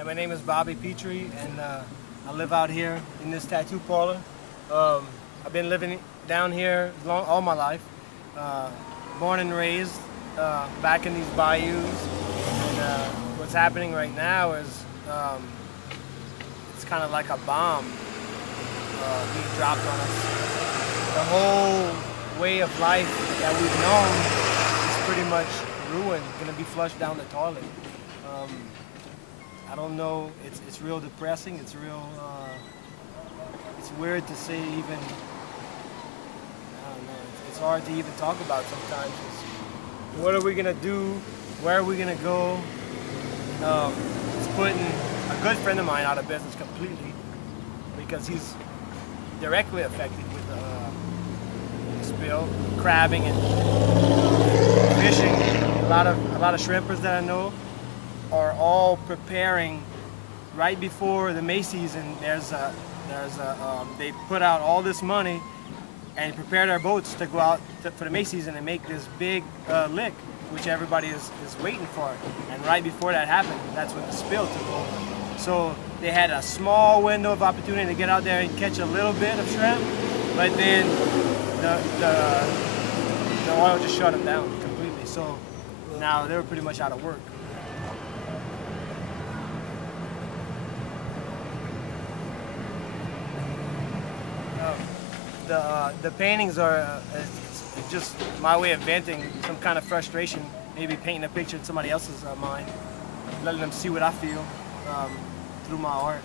Yeah, my name is Bobby Pitre, and I live out here in this tattoo parlor. I've been living down here all my life. Born and raised back in these bayous. And what's happening right now is it's kind of like a bomb being dropped on us. The whole way of life that we've known is pretty much ruined, going to be flushed down the toilet. I don't know, it's real depressing, it's real, it's weird to say even, I don't know, it's hard to even talk about sometimes. What are we gonna do? Where are we gonna go? It's putting a good friend of mine out of business completely because he's directly affected with the spill, crabbing and fishing. A lot of shrimpers that I know are all preparing right before the May season. They put out all this money and prepare their boats to go out for the May season and make this big lick, which everybody is waiting for. And right before that happened, that's when the spill took over. So they had a small window of opportunity to get out there and catch a little bit of shrimp, but then the oil just shut them down completely. So now they were pretty much out of work. The paintings are it's just my way of venting some kind of frustration, maybe painting a picture in somebody else's mind, letting them see what I feel through my art.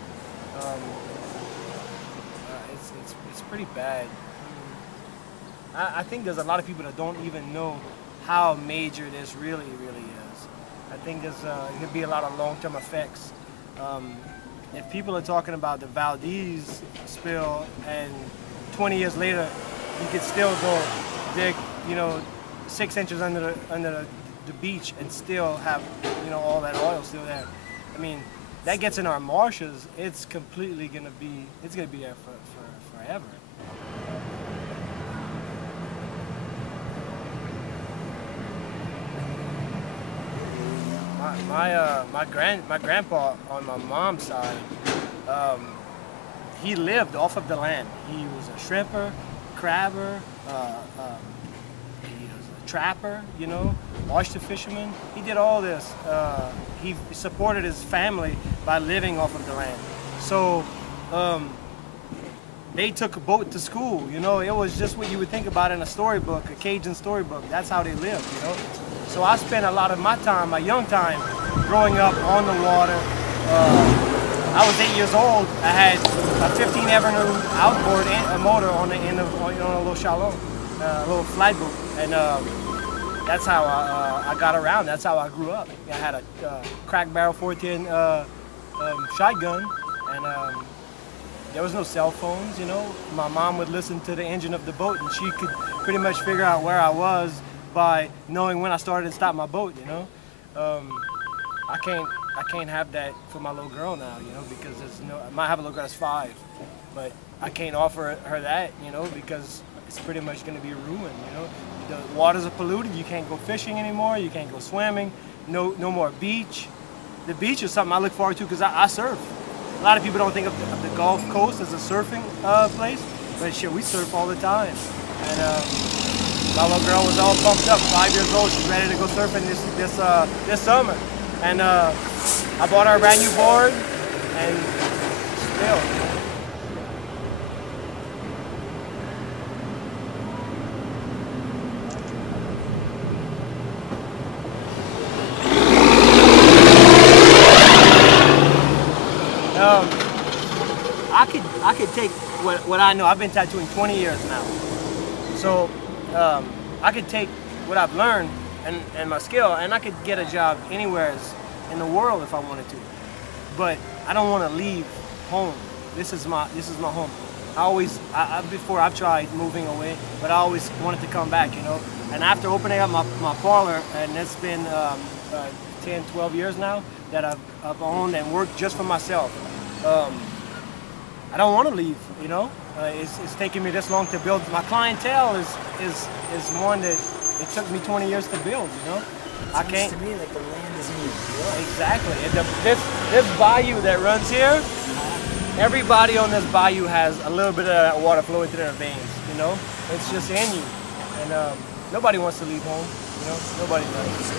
It's pretty bad. I think there's a lot of people that don't even know how major this really is. I think there's could be a lot of long-term effects. If people are talking about the Valdez spill and 20 years later, you could still go dig, 6 inches under the beach and still have, all that oil still there. I mean, that gets in our marshes. It's completely gonna be there for forever. My grandpa on my mom's side, he lived off of the land. He was a shrimper, crabber, he was a trapper, oyster fisherman. He did all this. He supported his family by living off of the land. So they took a boat to school. It was just what you would think about in a storybook, a Cajun storybook. That's how they lived, So I spent a lot of my time, my young time, growing up on the water. I was 8 years old. I had a 15 Avenue outboard and a motor on the end of a little shallow, a little flat boat, and that's how I got around. That's how I grew up. I had a crack barrel 410 shotgun, and there was no cell phones. My mom would listen to the engine of the boat, and she could pretty much figure out where I was by knowing when I started and stopped my boat. I can't have that for my little girl now, because I might have a little girl that's 5, but I can't offer her that, because it's pretty much going to be ruined, The waters are polluted, you can't go fishing anymore, you can't go swimming, no more beach. The beach is something I look forward to because I surf. A lot of people don't think of the Gulf Coast as a surfing place, but shit, we surf all the time. And my little girl was all pumped up, 5 years old, she's ready to go surfing this summer. And I bought her a brand new board, and still. I could take what I know. I've been tattooing 20 years now. So I could take what I've learned and my skill, and I could get a job anywhere in the world if I wanted to. But I don't want to leave home. This is my home. Before I've tried moving away, but I always wanted to come back, And after opening up my parlor, and it's been 10, 12 years now that I've owned and worked just for myself. I don't want to leave, It's taken me this long to build. My clientele is one that it took me 20 years to build, I can't. To me, like the land is continue. Yeah. Exactly. And this bayou that runs here, everybody on this bayou has a little bit of that water flowing through their veins, you know? It's just in you. And nobody wants to leave home, you know? Nobody does.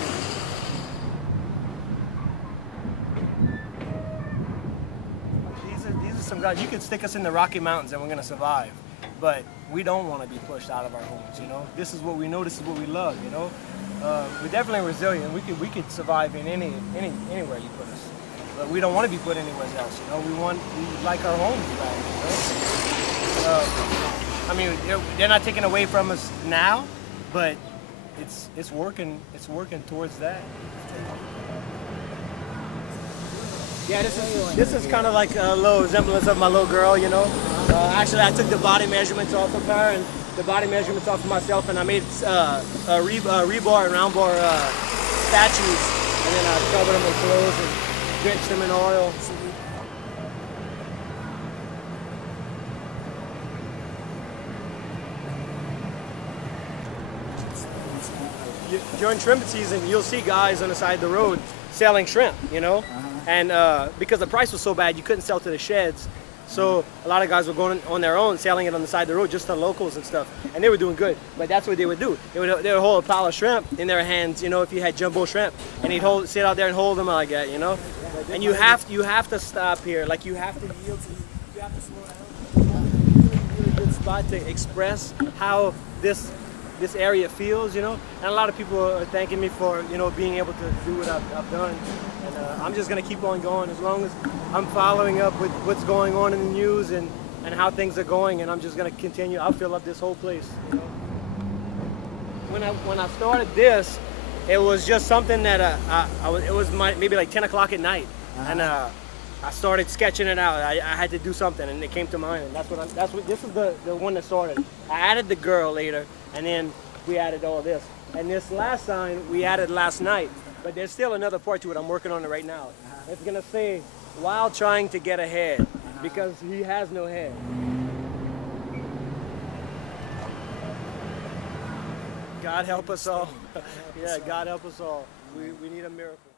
These are some guys, you could stick us in the Rocky Mountains and we're gonna survive. But we don't want to be pushed out of our homes, you know? This is what we know, this is what we love, you know? We're definitely resilient. We could survive in anywhere you put us. But we don't want to be put anywhere else, you know? We like our homes back, you know? I mean, they're not taking away from us now, but it's working towards that. Yeah, this is kind of like a little resemblance of my little girl, you know. Actually, I took the body measurements off of her and the body measurements off of myself, and I made rebar and round bar statues, and then I covered them with clothes and drenched them in oil. During shrimp season, you'll see guys on the side of the road selling shrimp, you know, and because the price was so bad, you couldn't sell to the sheds. So a lot of guys were going on their own, selling it on the side of the road, just to locals and stuff, and they were doing good. But that's what they would do. They would hold a pile of shrimp in their hands, you know, if you had jumbo shrimp, and he'd sit out there and hold them like that, you know. And you have to stop here, like you have to yield, you have to slow down. Really good spot to express how this area feels, you know. And a lot of people are thanking me for, you know, being able to do what I've done. And I'm just gonna keep on going as long as I'm following up with what's going on in the news and how things are going, and I'm just gonna continue. I'll fill up this whole place, you know. When I started this, it was just something that it was maybe like 10 o'clock at night, and I started sketching it out. I had to do something, and it came to mind. And this is the one that started. I added the girl later, and then we added all this. And this last sign we added last night, but there's still another part to it. I'm working on it right now. It's gonna say, "While trying to get ahead," because he has no head. God help us all. Yeah, God help us all. We need a miracle.